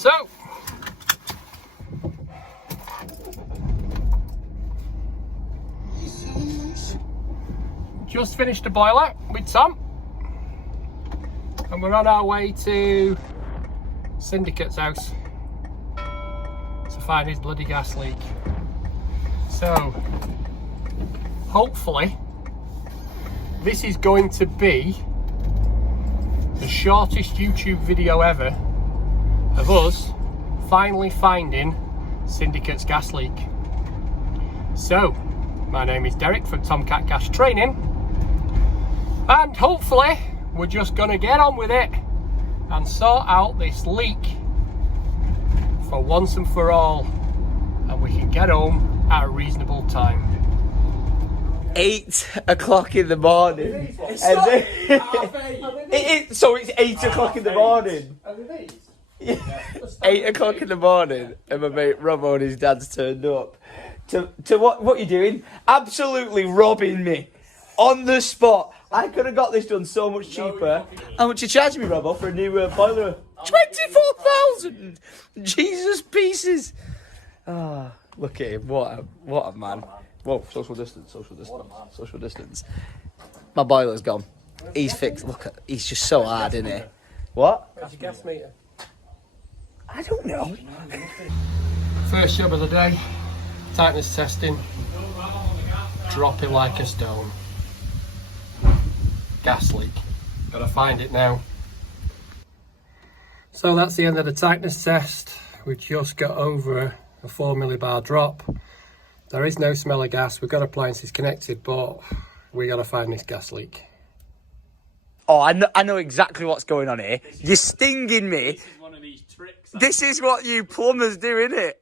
So, just finished the boiler with Tom, and we're on our way to Syndicate's house to find his bloody gas leak. So, hopefully, this is going to be the shortest YouTube video ever of us finally finding Syndicate's gas leak. So, my name is Derek from Tomcat Gas Training, and hopefully we're just gonna get on with it and sort out this leak for once and for all, and we can get home at a reasonable time. 8 o'clock in the morning. So it's 8 o'clock in the morning. 8 o'clock in the morning, and my mate Robbo and his dad's turned up. To what you doing? Absolutely robbing me on the spot. I could have got this done so much cheaper. How much you charging me, Robbo, for a new boiler? 24,000. Jesus pieces. Ah, look at him. What a man. Whoa, social distance. My boiler's gone. He's fixed. Look at. He's just so hard, isn't he? What? Where's your gas meter? I don't know. First job of the day. Tightness testing. Dropping like a stone. Gas leak. Gotta find it now. So that's the end of the tightness test. We just got over a 4 millibar drop. There is no smell of gas. We've got appliances connected, but we gotta find this gas leak. Oh, I know exactly what's going on here. You're stinging me. This is one of these tricks. This is what you plumbers do, isn't it?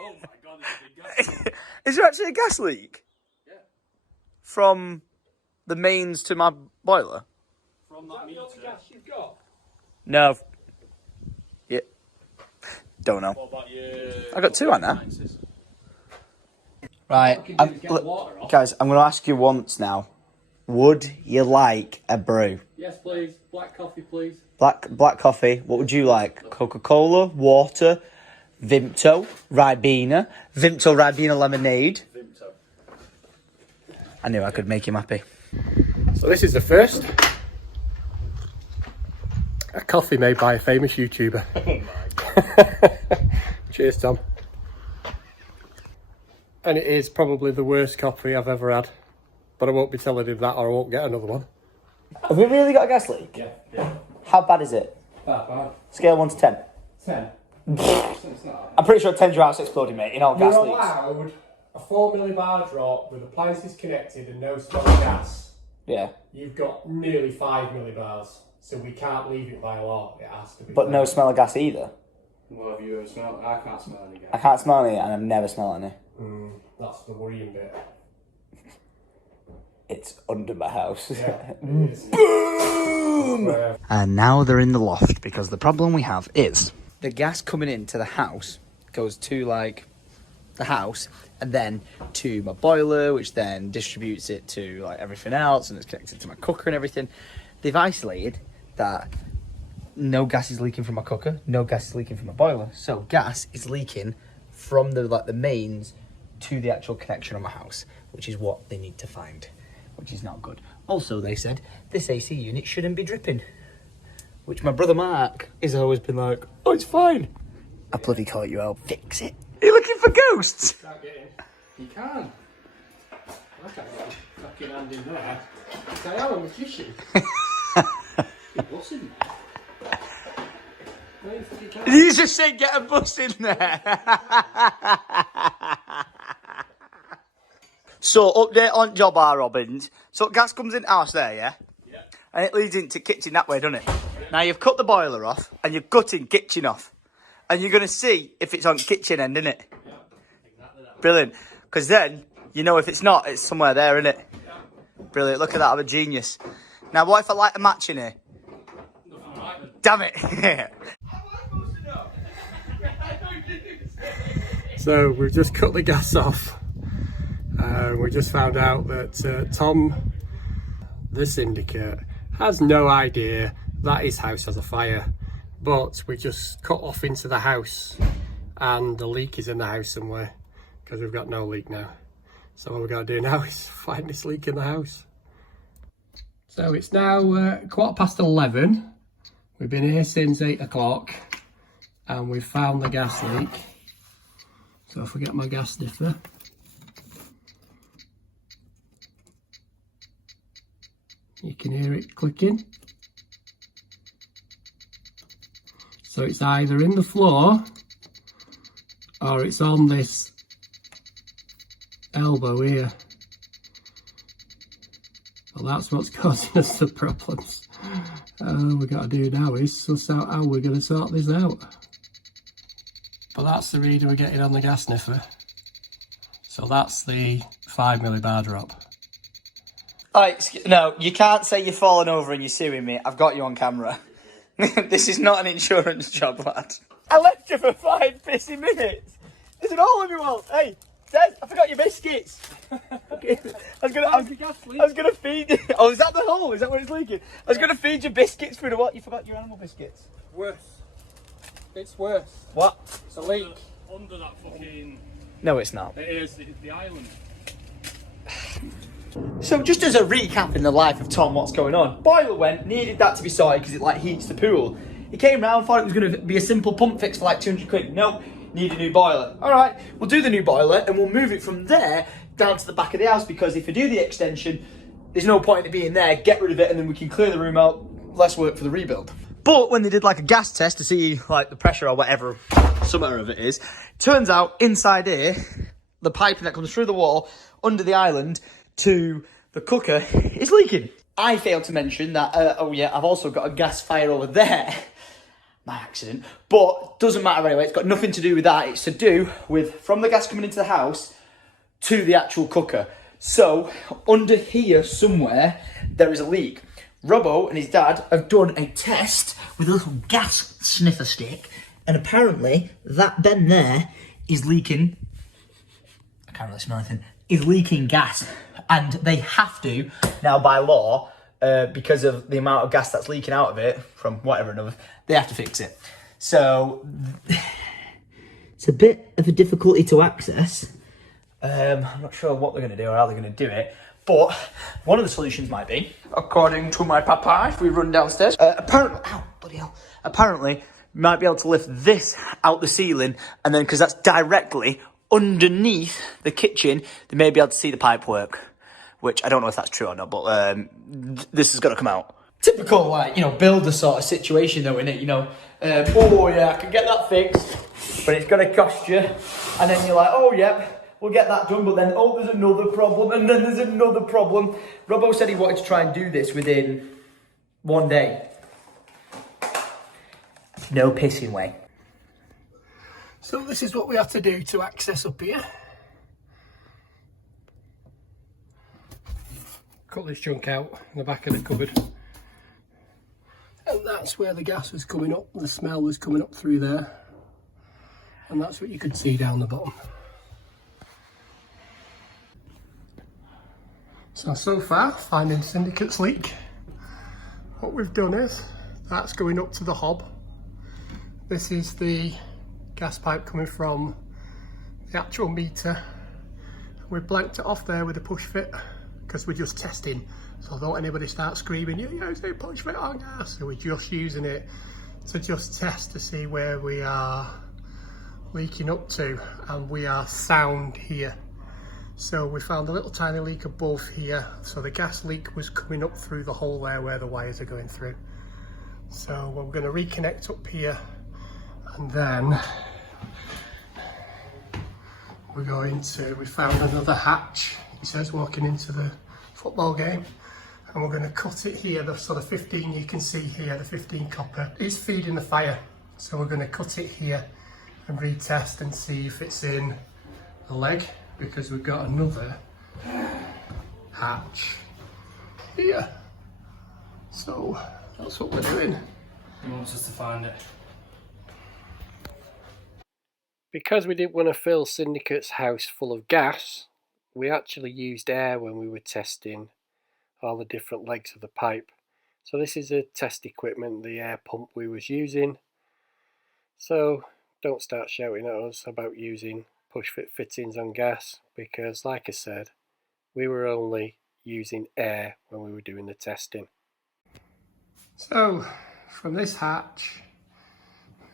Oh my god, there's a big gas leak. Is there actually a gas leak? Yeah. From the mains to my boiler? From that meter. gas you've got? No. Yeah. Don't know. What about your... I got 2 on there. appliances? Right, look, guys, I'm going to ask you once now. Would you like a brew? Yes, please. Black coffee, please. Black coffee. What would you like? Coca-Cola, water, Vimto, Ribena, Vimto Ribena lemonade. Vimto. I knew I could make him happy. So this is the first. A coffee made by a famous YouTuber. Oh my god. Cheers, Tom. And it is probably the worst coffee I've ever had. But I won't be telling him that, or I won't get another one. Have we really got a gas leak? Yeah. How bad is it? Bad. Scale 1 to 10. 10. I'm pretty sure 10's your house exploding, mate, in all gas You're leaks. allowed a 4 millibar drop with appliances connected and no smell of gas. Yeah. You've got nearly 5 millibars, so we can't leave it by law. It has to be. But no smell of gas either. What have you ever smelled? I can't smell any gas. I can't smell any, and I've never smelled any. That's the worrying bit. It's under my house. Yeah. Boom! And now they're in the loft, because the problem we have is the gas coming into the house goes to like the house and then to my boiler, which then distributes it to like everything else, and it's connected to my cooker and everything. They've isolated that no gas is leaking from my cooker, no gas is leaking from my boiler, so gas is leaking from the mains to the actual connection on my house, which is what they need to find, which is not good. Also, they said this AC unit shouldn't be dripping, which my brother Mark has always been like, oh, it's fine. I bloody call you out. Fix it. Are you looking for ghosts? Can't get in. You can. I can't get a fucking hand in there. I am a magician. You're bussing. No, you fucking can't. You just said get a bus in there. So, update on job R, Robbins. So, gas comes in house there, yeah? Yeah. And it leads into kitchen that way, doesn't it? Now, you've cut the boiler off, and you're gutting kitchen off. And you're going to see if it's on kitchen end, innit? Yeah. Exactly that. Brilliant. Because then, you know if it's not, it's somewhere there, innit? Yeah. Brilliant. Look at that, I'm a genius. Now, what if I light a match in here? Nothing right then. Damn it. So we've just cut the gas off. We just found out that Tom, the syndicate, has no idea that his house has a fire. but we just cut off into the house and the leak is in the house somewhere because we've got no leak now. So what we've got to do now is find this leak in the house. So it's now 11:15. We've been here since 8 o'clock and we've found the gas leak. So if we get my gas sniffer, you can hear it clicking. So it's either in the floor or it's on this elbow here. Well, that's what's causing us the problems. All we got to do now is suss out how we're going to sort this out. But that's the reading we're getting on the gas sniffer. So that's the 5 millibar drop. Alright, no, you can't say you're falling over and you're suing me. I've got you on camera. This is not an insurance job, lad. I left you for 5 busy minutes. There's an hole in your wall. Hey, Des, I forgot your biscuits. Okay. I was gonna feed you. Oh, is that the hole? Is that where it's leaking? I was gonna feed you biscuits through the what? You forgot your animal biscuits. Worse. It's worse. What? It's a leak. Under that fucking... No, it's not. It is, it's the island. So just as a recap in the life of Tom, what's going on? Boiler went, needed that to be sorted because it like heats the pool. He came round, thought it was going to be a simple pump fix for like 200 quid. No, need a new boiler. All right, we'll do the new boiler and we'll move it from there down to the back of the house because if we do the extension, there's no point in it being there. Get rid of it and then we can clear the room out. Less work for the rebuild. But when they did like a gas test to see like the pressure or whatever, somewhere of it is, turns out inside here, the piping that comes through the wall under the island to the cooker is leaking. I failed to mention that, oh yeah, I've also got a gas fire over there. My accident. But doesn't matter anyway, it's got nothing to do with that. It's to do with from the gas coming into the house to the actual cooker. So under here somewhere, there is a leak. Robbo and his dad have done a test with a little gas sniffer stick, and apparently that bin there is leaking. I can't really smell anything. Is leaking gas, and they have to now by law because of the amount of gas that's leaking out of it from whatever another. They have to fix it. So it's a bit of a difficulty to access. I'm not sure what they're going to do or how they're going to do it. But one of the solutions might be, according to my papa, if we run downstairs, apparently, ow, bloody hell, apparently, we might be able to lift this out the ceiling, and then, because that's directly underneath the kitchen, they may be able to see the pipe work, which I don't know if that's true or not, but this is going to come out. Typical, like, you know, builder sort of situation, though, innit? You know, oh, yeah, I can get that fixed, but it's going to cost you, and then you're like, oh, yeah. We'll get that done, but then, oh, there's another problem, and then there's another problem. Robbo said he wanted to try and do this within 1 day. No pissing way. So this is what we have to do to access up here. Cut this chunk out in the back of the cupboard. And that's where the gas was coming up, the smell was coming up through there. And that's what you could see down the bottom. So far, finding Syndicate's leak. What we've done is, that's going up to the hob. This is the gas pipe coming from the actual meter. We've blanked it off there with a push fit, because we're just testing. So don't anybody start screaming, you're using push fit on gas. So we're just using it to just test to see where we are leaking up to, and we are sound here. So we found a little tiny leak above here. So the gas leak was coming up through the hole there where the wires are going through. So we're going to reconnect up here, and then we found another hatch, he says, walking into the football game. And we're going to cut it here, the sort of 15 you can see here, the 15 copper is feeding the fire. So we're going to cut it here and retest and see if it's in the leg, because we've got another hatch here. So that's what we're doing. He wants us to find it. Because we didn't want to fill Syndicate's house full of gas, we actually used air when we were testing all the different legs of the pipe. So this is a test equipment, the air pump we was using. So don't start shouting at us about using push fit fittings on gas, because like I said, we were only using air when we were doing the testing. So from this hatch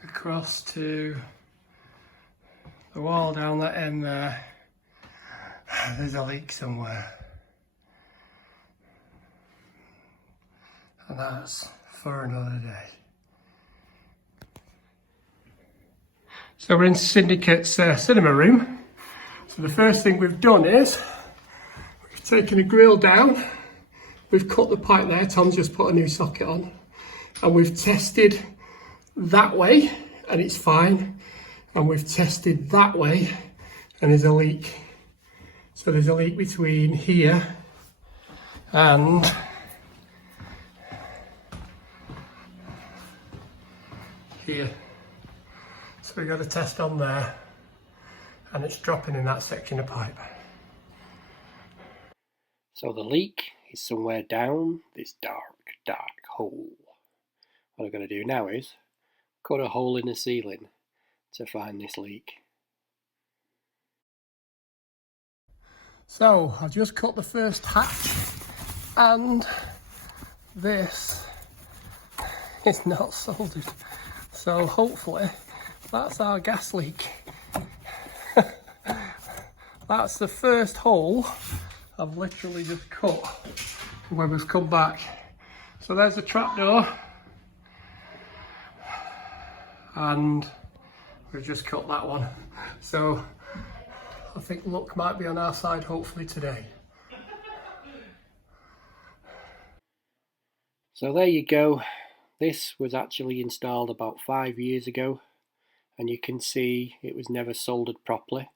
across to the wall down that end there, there's a leak somewhere. And that's for another day. So we're in Syndicate's cinema room. So the first thing we've done is we've taken a grill down, we've cut the pipe there, Tom's just put a new socket on, and we've tested that way and it's fine, and we've tested that way and there's a leak. So there's a leak between here and here. So we've got a test on there and it's dropping in that section of pipe. So the leak is somewhere down this dark hole. What I'm going to do now is cut a hole in the ceiling to find this leak. So I've just cut the first hatch and this is not soldered. So hopefully that's our gas leak. That's the first hole I've literally just cut when we've come back. So there's the trapdoor and we've just cut that one. So I think luck might be on our side hopefully today. So there you go. This was actually installed about 5 years ago, and you can see it was never soldered properly,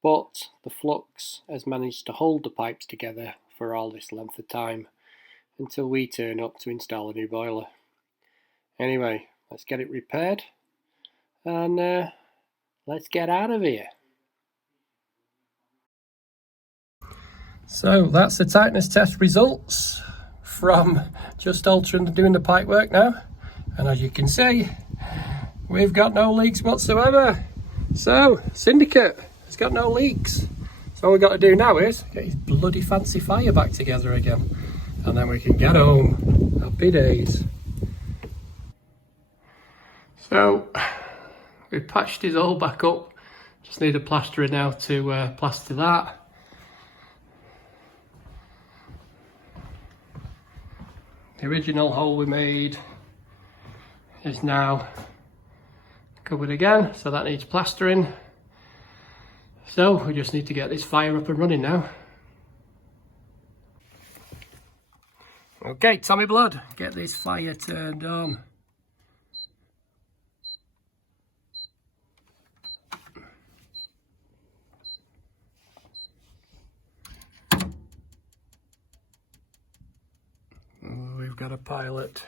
but the flux has managed to hold the pipes together for all this length of time until we turn up to install a new boiler. Anyway, let's get it repaired and let's get out of here. So that's the tightness test results from just altering and doing the pipe work now, and as you can see we've got no leaks whatsoever. So Syndicate has got no leaks, so all we've got to do now is get his bloody fancy fire back together again and then we can get home. Happy days. So we've patched his hole back up, just need a plasterer now to plaster that. The original hole we made is now covered again, so that needs plastering. So we just need to get this fire up and running now. Okay, Tommy Blood, get this fire turned on. We've got a pilot.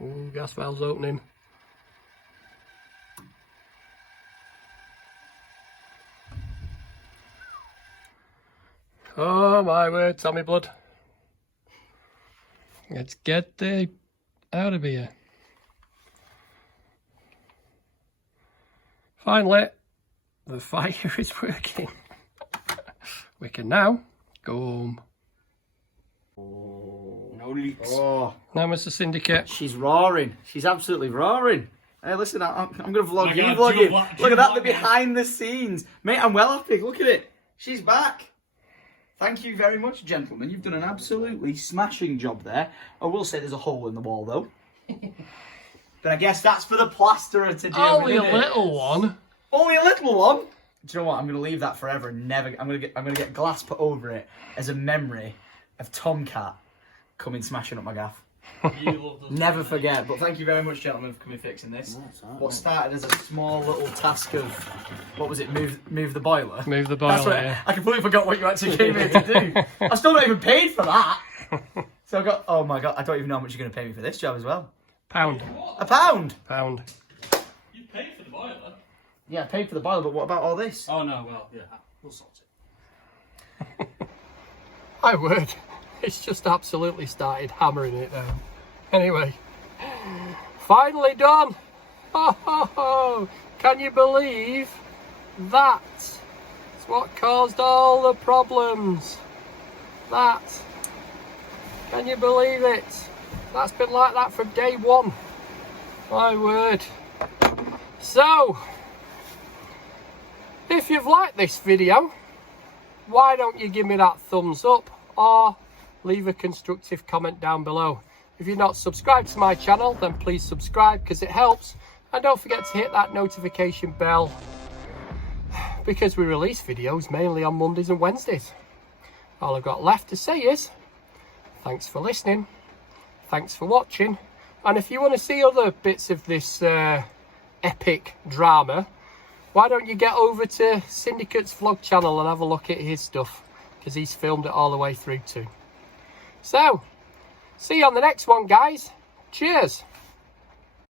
Ooh, gas valve's opening. Oh my word, Tommy Blood. Let's get the out of here. Finally, the fire is working. We can now go home. Oh, no leaks. Oh. Now, Mr. Syndicate. She's roaring. She's absolutely roaring. Hey, listen, I'm going to vlog you vlogging. Look at that, the behind the scenes. Mate, I'm well happy. Look at it. She's back. Thank you very much, gentlemen. You've done an absolutely smashing job there. I will say there's a hole in the wall, though. But I guess that's for the plasterer to do. Only a little one. Only a little one? Do you know what? I'm going to leave that forever and never... I'm going to get glass put over it as a memory of Tomcat coming smashing up my gaff. Never forget. But thank you very much, gentlemen, for coming fixing this. Right. What started as a small little task of, what was it, move the boiler? Move the boiler, That's what, yeah. I completely forgot what you actually came here to do. I still not even paid for that. So I got, oh my God, I don't even know how much you're going to pay me for this job as well. £1. £1? £1. You paid for the boiler? Yeah, I paid for the boiler, but what about all this? Oh no, well, yeah, we'll sort it. My word, it's just absolutely started hammering it down. Anyway, finally done. Ho, ho, ho. Can you believe that? It's what caused all the problems. That. Can you believe it? That's been like that from day one. My word. So, if you've liked this video, why don't you give me that thumbs up or leave a constructive comment down below. If you're not subscribed to my channel, then please subscribe because it helps. And don't forget to hit that notification bell because we release videos mainly on Mondays and Wednesdays. All I've got left to say is thanks for listening, thanks for watching, and if you want to see other bits of this epic drama, why don't you get over to Syndicate's vlog channel and have a look at his stuff, because he's filmed it all the way through too. So, see you on the next one, guys. Cheers.